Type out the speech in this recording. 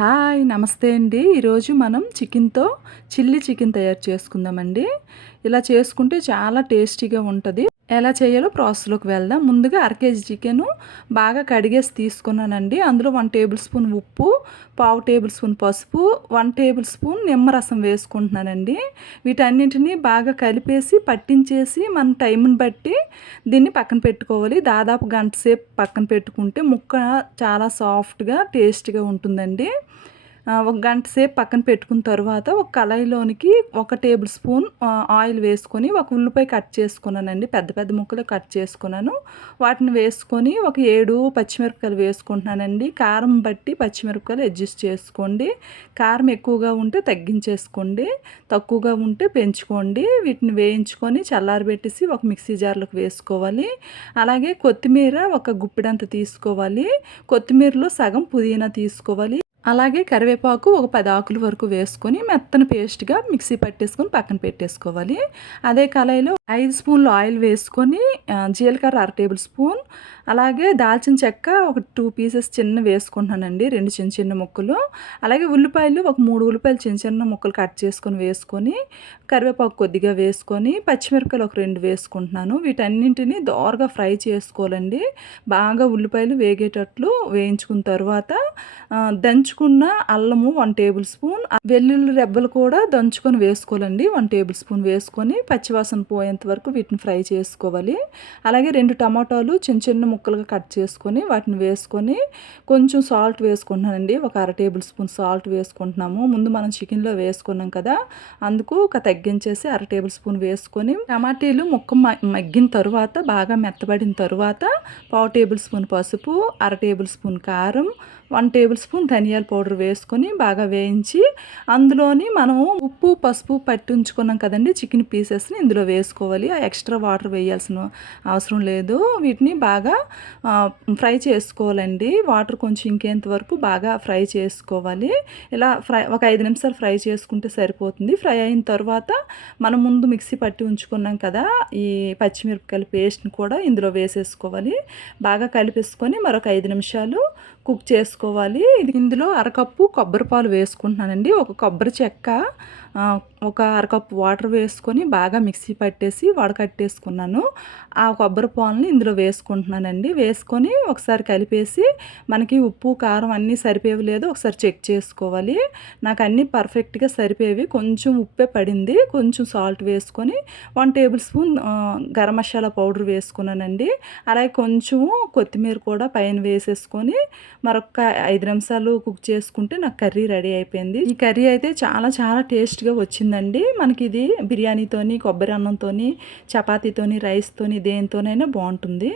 Hi నమస్తే అండి. ఈరోజు మనం చికెన్‌తో చిల్లీ చికెన్ తయారు చేసుకుందామండి. ఇలా చేసుకుంటే చాలా టేస్టీగా ఉంటది. ఎలా చేయాలో ప్రాసెస్‌లోకి వెళ్దాం. ముందుగా అర కేజీ చికెను బాగా కడిగేసి తీసుకున్నానండి. అందులో 1 టేబుల్ స్పూన్ ఉప్పు, పావు టేబుల్ స్పూన్ పసుపు, 1 టేబుల్ స్పూన్ నిమ్మరసం వేసుకుంటున్నానండి. వీటన్నింటిని బాగా కలిపేసి పట్టించేసి మన టైంని బట్టి దీన్ని పక్కన పెట్టుకోవాలి. దాదాపు గంట సేపు పక్కన పెట్టుకుంటే ముక్క చాలా సాఫ్ట్‌గా, టేస్ట్‌గా ఉంటుందండి. ఒక గంట సేపు పక్కన పెట్టుకున్న తరువాత ఒక కళాయిలోనికి ఒక టేబుల్ స్పూన్ ఆయిల్ వేసుకొని ఒక ఉల్లిపాయ కట్ చేసుకున్నానండి. పెద్ద పెద్ద ముక్కలు కట్ చేసుకున్నాను. వాటిని వేసుకొని ఒక 7 పచ్చిమిరపకాయలు వేసుకుంటున్నానండి. కారం బట్టి పచ్చిమిరపకాయలు అడ్జస్ట్ చేసుకోండి. కారం ఎక్కువగా ఉంటే తగ్గించేసుకోండి. తక్కువగా ఉంటే పెంచుకోండి. వీటిని వేయించుకొని చల్లారబెట్టేసి ఒక మిక్సీ జార్‌లోకి వేసుకోవాలి. అలాగే కొత్తిమీర ఒక గుప్పెడంత తీసుకోవాలి. కొత్తిమీరలో సగం పుదీనా తీసుకోవాలి. అలాగే కరివేపాకు ఒక 10 ఆకుల వరకు వేసుకొని మెత్తని పేస్ట్‌గా మిక్సీ పట్టేసుకొని పక్కన పెట్టేసుకోవాలి. అదే కళాయిలో 5 స్పూన్లు ఆయిల్ వేసుకొని జీలకర్ర అర టేబుల్ స్పూన్, అలాగే దాల్చిన చెక్క ఒక 2 పీసెస్ చిన్నవి వేసుకుంటున్నానండి. 2 చిన్న చిన్న ముక్కలు. అలాగే ఉల్లిపాయలు ఒక 3 ఉల్లిపాయలు చిన్న చిన్న ముక్కలు కట్ చేసుకొని వేసుకొని, కరివేపాకు కొద్దిగా వేసుకొని, పచ్చిమిరపకాయలు ఒక 2 వేసుకుంటున్నాను. వీటన్నింటిని దోరగా ఫ్రై చేసుకోవాలండి. బాగా ఉల్లిపాయలు వేగేటట్లు వేయించుకున్న తర్వాత దంచుకున్న అల్లము 1 టేబుల్ స్పూన్, వెల్లుల్లి రెబ్బలు కూడా దంచుకొని వేసుకోవాలండి. 1 టేబుల్ స్పూన్ వేసుకొని పచ్చివాసన పోయేంత వరకు వీటిని ఫ్రై చేసుకోవాలి. అలాగే 2 టమాటాలు చిన్న చిన్న ముక్కలుగా కట్ చేసుకొని వాటిని వేసుకొని కొంచెం సాల్ట్ వేసుకుంటున్నానండి. ఒక అర టేబుల్ స్పూన్ సాల్ట్ వేసుకుంటున్నాము. ముందు మనం చికెన్‌లో వేసుకున్నాం కదా, అందుకు తగ్గించేసి అర టేబుల్ స్పూన్ వేసుకొని టమాటీలు ముక్క మగ్గిన తరువాత బాగా మెత్తబడిన తరువాత పావు టేబుల్ స్పూన్ పసుపు, అర టేబుల్ స్పూన్ కారం, 1 టేబుల్ స్పూన్ ధనియాల పౌడర్ వేసుకొని బాగా వేయించి అందులోని మనము ఉప్పు, పసుపు పట్టి ఉంచుకున్నాం కదండీ చికెన్ పీసెస్‌ని ఇందులో వేసుకోవాలి. ఆ ఎక్స్ట్రా వాటర్ వేయాల్సిన అవసరం లేదు. వీటిని బాగా ఫ్రై చేసుకోవాలండి. వాటర్ కొంచెం ఇంకేంత వరకు బాగా ఫ్రై చేసుకోవాలి. ఇలా ఒక 5 నిమిషాలు ఫ్రై చేసుకుంటే సరిపోతుంది. ఫ్రై అయిన తర్వాత మనం ముందు మిక్సీ పట్టి ఉంచుకున్నాం కదా, ఈ పచ్చిమిరపకాయల పేస్ట్‌ని కూడా ఇందులో వేసేసుకోవాలి. బాగా కలిపేసుకొని మరొక 5 నిమిషాలు కుక్ చేసుకోవాలి. ఇందులో అరకప్పు కొబ్బరి పాలు వేసుకుంటున్నానండి. ఒక కొబ్బరి చెక్క, ఒక అరకప్పు వాటర్ వేసుకొని బాగా మిక్సీ పట్టేసి వడకట్టేసుకున్నాను. ఆ కొబ్బరి పాలని ఇందులో వేసుకుంటున్నానండి. వేసుకొని ఒకసారి కలిపేసి మనకి ఉప్పు, కారం అన్నీ సరిపోయేవి లేదో ఒకసారి చెక్ చేసుకోవాలి. నాకు అన్నీ పర్ఫెక్ట్‌గా సరిపోయేవి. కొంచెం ఉప్పే పడింది. కొంచెం సాల్ట్ వేసుకొని 1 table spoon garam masala powder వేసుకున్నానండి. అలాగే కొంచెం కొత్తిమీర కూడా పైన వేసేసుకొని మరొక 5 నిమిషాలు కుక్ చేసుకుంటే నాకు కర్రీ రెడీ అయిపోయింది. ఈ కర్రీ అయితే చాలా చాలా టేస్ట్‌గా వచ్చిందండి. మనకి ఇది బిర్యానీతోని, కొబ్బరి అన్నంతోని, చపాతీతోని, రైస్‌తోని దేనితోనైనా బావుంటుంది.